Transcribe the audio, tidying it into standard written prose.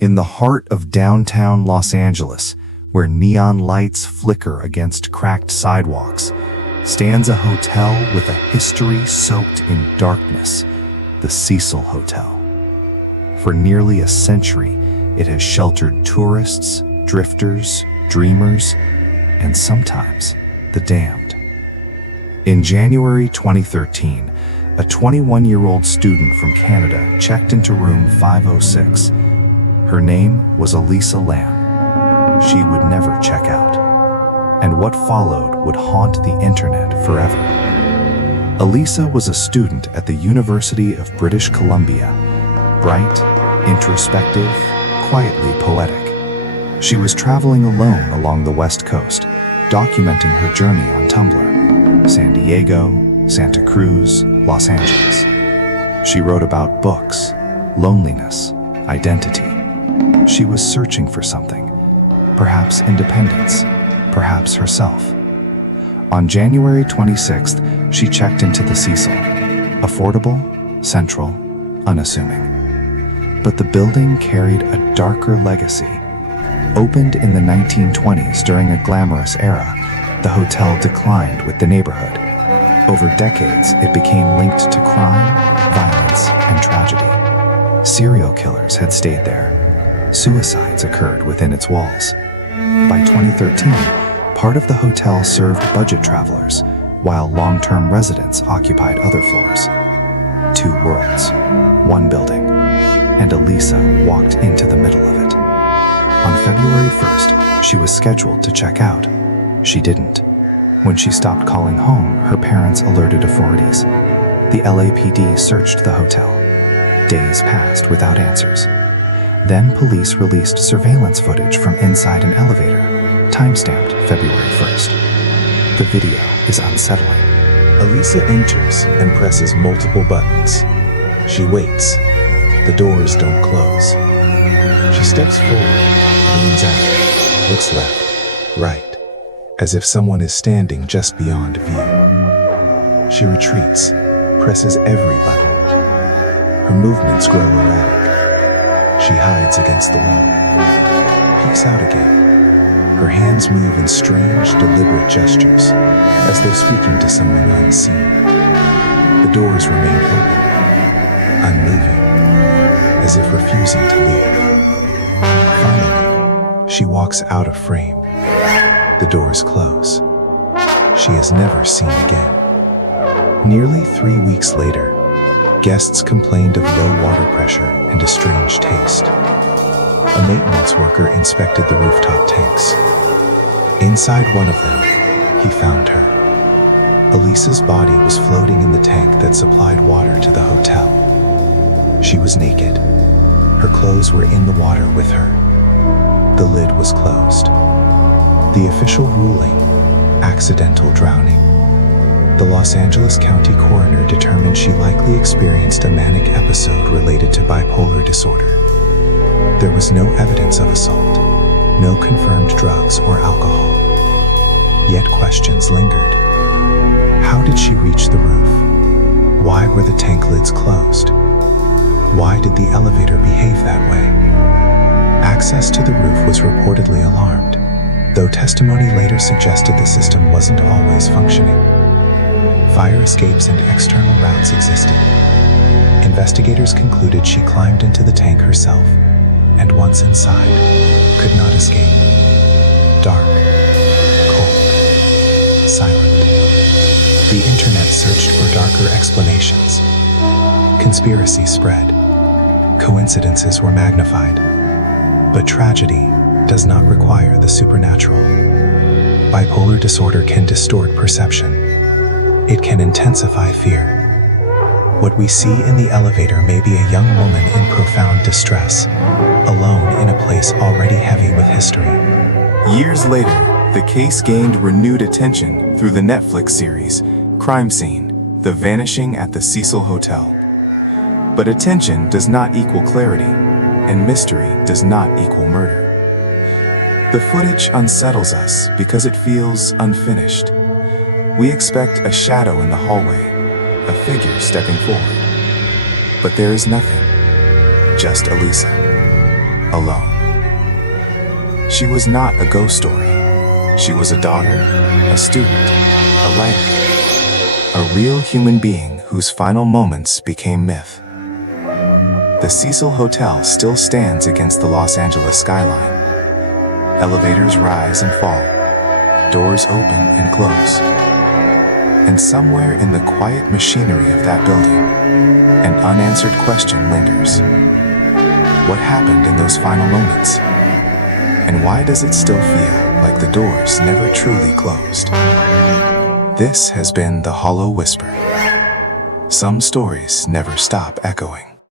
In the heart of downtown Los Angeles, where neon lights flicker against cracked sidewalks, stands a hotel with a history soaked in darkness, the Cecil Hotel. For nearly a century, it has sheltered tourists, drifters, dreamers, and sometimes the damned. In January 2013, a 21-year-old student from Canada checked into room 506. Her name was Elisa Lam. She would never check out. And what followed would haunt the internet forever. Elisa was a student at the University of British Columbia, bright, introspective, quietly poetic. She was traveling alone along the West Coast, documenting her journey on Tumblr. San Diego, Santa Cruz, Los Angeles. She wrote about books, loneliness, identity. She was searching for something, perhaps independence, perhaps herself. On January 26th, she checked into the Cecil. Affordable, central, unassuming. But the building carried a darker legacy. Opened in the 1920s during a glamorous era, the hotel declined with the neighborhood. Over decades, it became linked to crime, violence, and tragedy. Serial killers had stayed there. Suicides occurred within its walls. By 2013, part of the hotel served budget travelers, while long-term residents occupied other floors. Two worlds, one building, and Elisa walked into the middle of it. On February 1st, she was scheduled to check out. She didn't. When she stopped calling home, her parents alerted authorities. The LAPD searched the hotel. Days passed without answers. Then police released surveillance footage from inside an elevator, time-stamped February 1st. The video is unsettling. Elisa enters and presses multiple buttons. She waits. The doors don't close. She steps forward, leans out, looks left, right, as if someone is standing just beyond view. She retreats, presses every button. Her movements grow erratic. She hides against the wall, peeks out again. Her hands move in strange, deliberate gestures, as though speaking to someone unseen. The doors remain open, unmoving, as if refusing to leave. Finally, she walks out of frame. The doors close. She is never seen again. Nearly 3 weeks later, guests complained of low water pressure and a strange taste. A maintenance worker inspected the rooftop tanks. Inside one of them, he found her. Elisa's body was floating in the tank that supplied water to the hotel. She was naked. Her clothes were in the water with her. The lid was closed. The official ruling, accidental drowning. The Los Angeles County coroner determined she likely experienced a manic episode related to bipolar disorder. There was no evidence of assault, no confirmed drugs or alcohol. Yet questions lingered. How did she reach the roof? Why were the tank lids closed? Why did the elevator behave that way? Access to the roof was reportedly alarmed, though testimony later suggested the system wasn't always functioning. Fire escapes and external routes existed. Investigators concluded she climbed into the tank herself, and once inside, could not escape. Dark, cold, silent. The internet searched for darker explanations. Conspiracy spread. Coincidences were magnified. But tragedy does not require the supernatural. Bipolar disorder can distort perception. It can intensify fear. What we see in the elevator may be a young woman in profound distress, alone in a place already heavy with history. Years later, the case gained renewed attention through the Netflix series Crime Scene: The Vanishing at the Cecil Hotel. But attention does not equal clarity, and mystery does not equal murder. The footage unsettles us because it feels unfinished. We expect a shadow in the hallway, a figure stepping forward. But there is nothing, just Elisa. alone. She was not a ghost story. She was a daughter, a student, a writer, a real human being whose final moments became myth. The Cecil Hotel still stands against the Los Angeles skyline. Elevators rise and fall, doors open and close. And somewhere in the quiet machinery of that building, an unanswered question lingers. What happened in those final moments? And why does it still feel like the doors never truly closed? This has been The Hollow Whisper. Some stories never stop echoing.